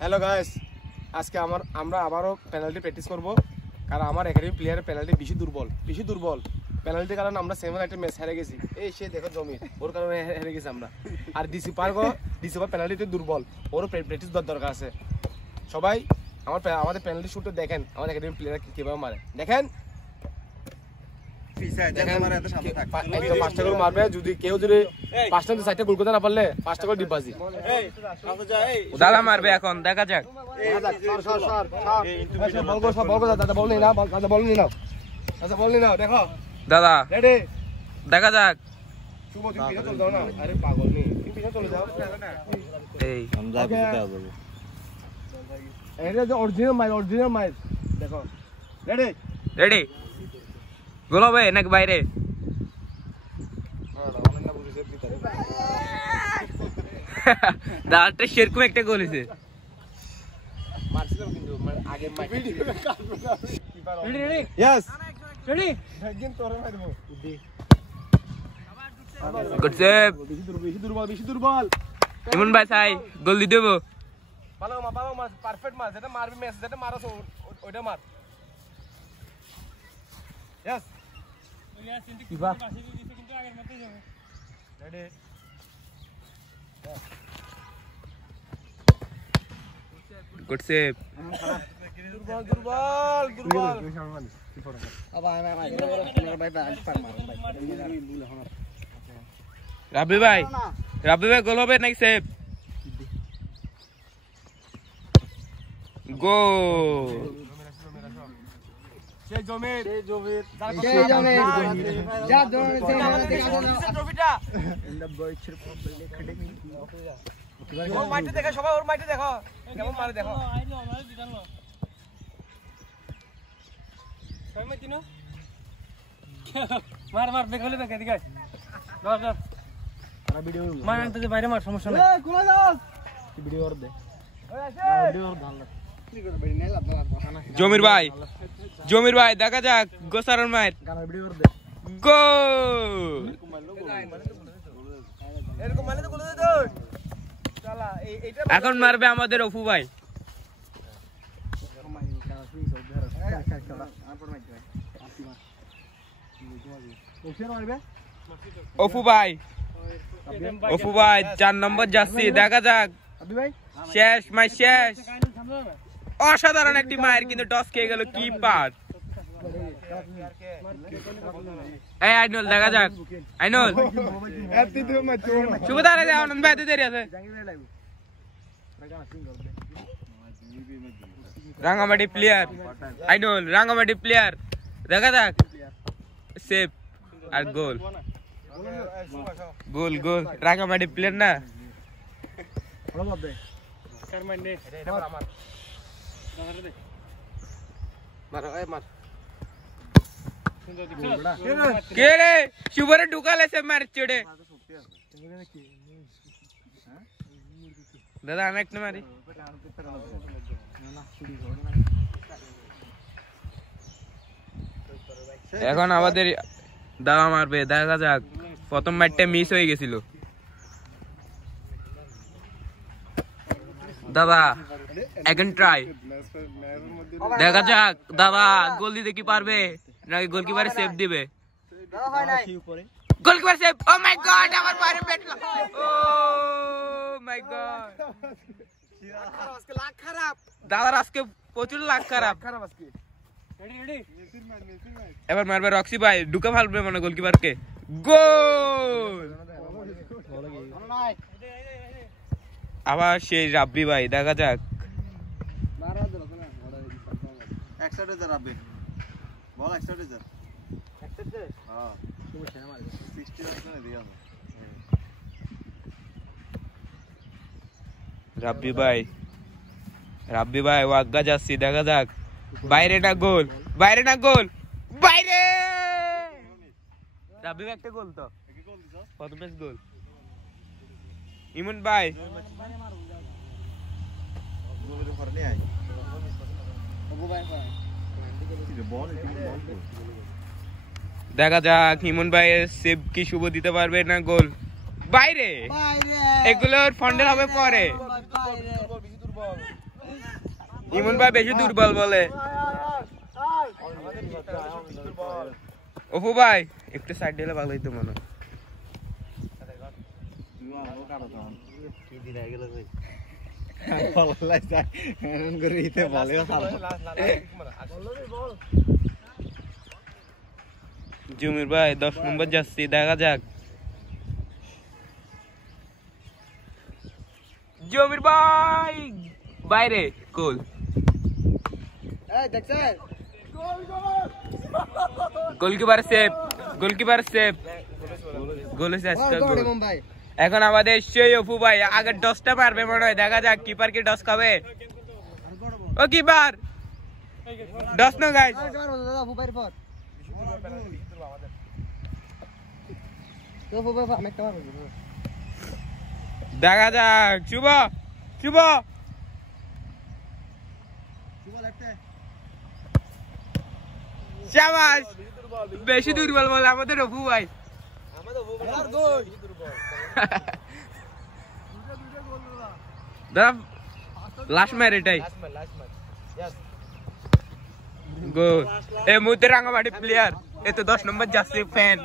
Hello guys, আজকে আমরা আবারও পেনাল্টি প্র্যাকটিস করব। কারণ আমার একাডেমি প্লেয়ারের পেনাল্টি বেশি দুর্বল পেনাল্টির কারণে আমরা সেভেন একটা ম্যাচ হেরে গেছি। এই সে দেখো জমি ওর কারণে হেরে গেছি আমরা। আর ডিসি পার পেনাল্টিতে দুর্বল, ওরও প্র্যাকটিস দরকার আছে। সবাই আমাদের পেনাল্টি শুটটা দেখেন, আমাদের একাডেমি প্লেয়ার কীভাবে মারে দেখেন। পাঁচটা গোল মারবে, যদি কেউ যদি 5টা 4টা গোল করতে না পারলে 5টা গোল ডিপবাজি দাদা মারবে। এখন দেখা যাক। দেখো দাদা দেখা যাক। আরে পাগল নেই, চলে যাও। অরিজিনাল মাইল দেখো। রেডি গোল হবে নাকি বাইরে? দাদাটা সেরকম একটা গোল হয়েছে। মারছিলাম কিন্তু আগে বেশি দুর্বল। ইমন ভাই চাই গোল দিয়ে দেবো। ভালো মার, পারফেক্ট মার, যেটা মারবি ম্যাচ যেটা মারছ ওইটা মার। ইয়েস কিবা কিন্তু আগের মতই যাবে। Ready good save. দুর্বল রাব্বি ভাই গোল হবে নাকি সেভ? গোল। সবাই ওর মাইটে দেখো কেমন মারে দেখো। মার বেগলে বেগে দিকে মার আনতে যে বাইরে মার, সমস্যা নাই। ভিডিও করে দে। জমির ভাই দেখা যাক গোসারন মায়ের গোল। এখন মারবে আমাদের অপু ভাই। অপু ভাই 4 নম্বর যাচ্ছি, দেখা যাক। শেষ মাই শেষ। অসাধারণ একটি মায়ের কিন্তু টস খেয়ে গেল কিপার। এই আইনুল দেখা যাক। আইনুল সুবিধার আছে, আনন্দ ভাই দেরি আছে। রাঙ্গামাটি প্লেয়ার আইনুল, রাঙ্গামাটি প্লেয়ার দেখা যাক। সেভ আর গোল রাঙ্গামাটি প্লেয়ার না। কে রে শুভরে ঢুকালেছে মার চড়ে। দাদা আমি একটা মারি। এখন আমাদের দাদা মারবে, দেখা যাক। প্রথম ম্যাচটা মিস হয়ে গেছিল। দাদা এখন ট্রাই, দেখা যাক দাদা গোল দিতে কি পারবে নাকি গোলকিপারে সেভ দিবে। Goalkeeper save. Oh my god, আমার পারে পেটলো। ও মাই গড, দাদার আজকে প্রচুর লাগ খারাপ। এবার মারবে রক্সি ভাই, ঢুকে ফেলবে মানে গোলকিপারকে। গোল। আবার সেই রাব্বি ভাই, দেখা যাক। রাব্বি ভাই ওয়াগা যাচ্ছি, দেখা যাক। বাইরে না গোল, বাইরে। রাব্বি ভাই একটা গোল তো প্রথম ম্যাচ গোল। ইমন ভাই দেখা যাক ইমন ভাই সেভ কি শুভ দিতে পারবে না গোল। বাইরে, এগুলোর ফান্ডেল হবে পরে। ইমন ভাই বেশি দুর্বল বলে। অপু ভাই একটু সাইড দিলে ভালো হইতো মনে হয়। জমির ভাই 10 নম্বর যাচ্ছি, দেখা যাক। জমির ভাই বাইরে গোল। গোলকিপার সেভ, গোলকিপার সেভ, গোল হয়েছে আজকে গোল। এখন আমাদের সেই অপু ভাই আগে ডসটা পারবে মনে হয়, দেখা যাক কিপার কি ডস খাবে। ও কিপার ডস না গাইস, দেখা যাক। শুভ শুভ শাবাশ, বেশি দুর্বল বলে আমাদের অপু ভাই। লাস্ট ম্যাচ এটাই গোল। এই মুহূর্তে রাঙামাটি প্লেয়ার, এ তো 10 নম্বর যাচ্ছে ফ্যান।